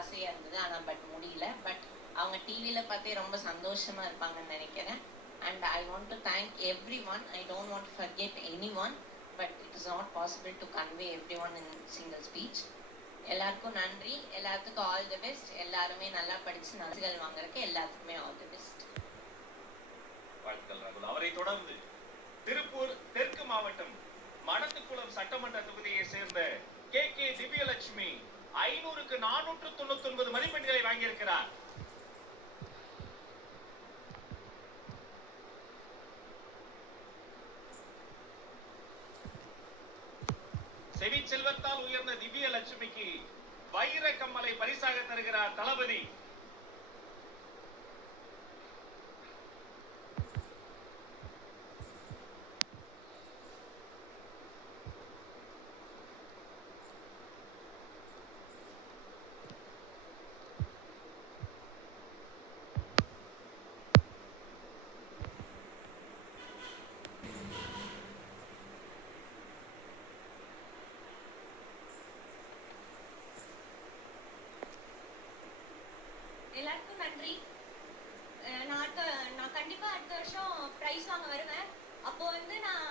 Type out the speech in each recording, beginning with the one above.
ஆசையாக இருந்தது. ஆனால் முடியல. பட் அவங்க டிவியில் பார்த்தே ரொம்ப சந்தோஷமாக இருப்பாங்கன்னு நினைக்கிறேன். And I want to thank every one. I don't want to forget any one, but it is not possible to convey every one in single speech. எல்லாருக்கும் நன்றி. எல்லாத்துக்கும் ஆல் தி பெஸ்ட். எல்லாருமே நல்லா படித்து நன்றிகள் வாங்குறதுக்கு எல்லாத்துக்குமே ஆல் தி பெஸ்ட். வாழ்த்துக்கள் ராகுல். அவரை தொடர்ந்து திருப்பூர் தெற்கு மாவட்டம் மடத்துக்குளம் சட்டமன்ற தொகுதியை சேர்ந்த கே திவ்யலட்சுமி 500க்கு 499 மதிப்பெண்களை வாங்கியிருக்கிறார். செவி செல்வத்தால் உயர்ந்த திவ்யலட்சுமிக்கு வைர கம்மலை பரிசாக தருகிறார் தளபதி. எல்லாருக்கும் நன்றி. நான் கண்டிப்பா அடுத்த வருஷம் பிரைஸ் வாங்க வருவேன். அப்போ வந்து நான்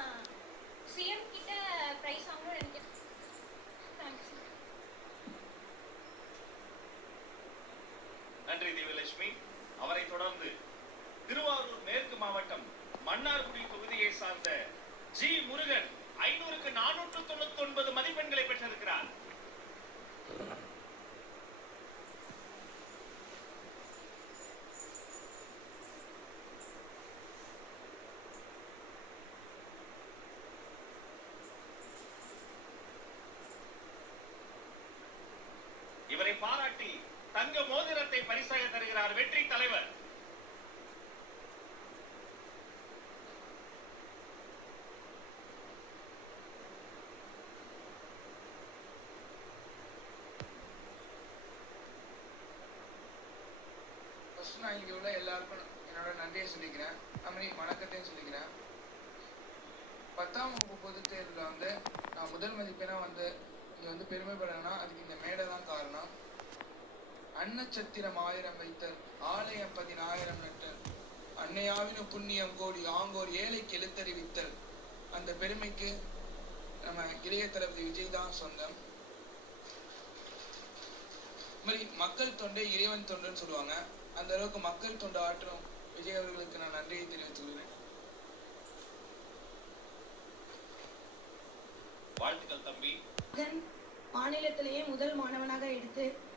சிஎம் கிட்ட பிரைஸ் வாங்கணும்னு நினைக்கிறேன். நன்றி திவ்யலட்சுமி. அவரை தொடர்ந்து திருவாரூர் மேற்கு மாவட்டம் மன்னார்குடி தொகுதியை சார்ந்த ஜி முருகன் 500க்கு 499 மதிப்பெண்களை பெற்றிருக்கிறார். இவரை பாராட்டி தங்க மோதிரத்தை பரிசாக தருகிறார் வெற்றி தலைவர். நான் இங்க உள்ள எல்லாருக்கும் என்னோட நன்றியை சொல்லிக்கிறேன். அம்மனி வணக்கத்தையும் சொல்லிக்கிறேன். 10ஆம் வகுப்பு பொதுத் தேர்வில் வந்து நான் முதல் மதிப்பெனா வந்து இங்கே வந்து பெருமைப்படணும்னா அதுக்கு இந்த மேடை தான் காரணம். அன்னச்சத்திரம் 1000 வைத்தல், ஆலயம் 10,000 நட்டல், அன்னையாவினும் புண்ணியம் கோடி ஆங்கோர் ஏழைக்கு எழுத்தறிவித்தல். அந்த பெருமைக்கு நம்ம இளைய தளபதி விஜய் தான் சொந்தம். மாதிரி மக்கள் தொண்டை இறைவன் தொண்டுன்னு சொல்லுவாங்க. அந்த அளவுக்கு மக்கள் தொண்டு ஆற்றும் விஜய் அவர்களுக்கு நான் நன்றியை தெரிவித்துள்ளேன். வாழ்த்துக்கள் தம்பி. மாநிலத்திலேயே முதல் மாணவனாக எடுத்து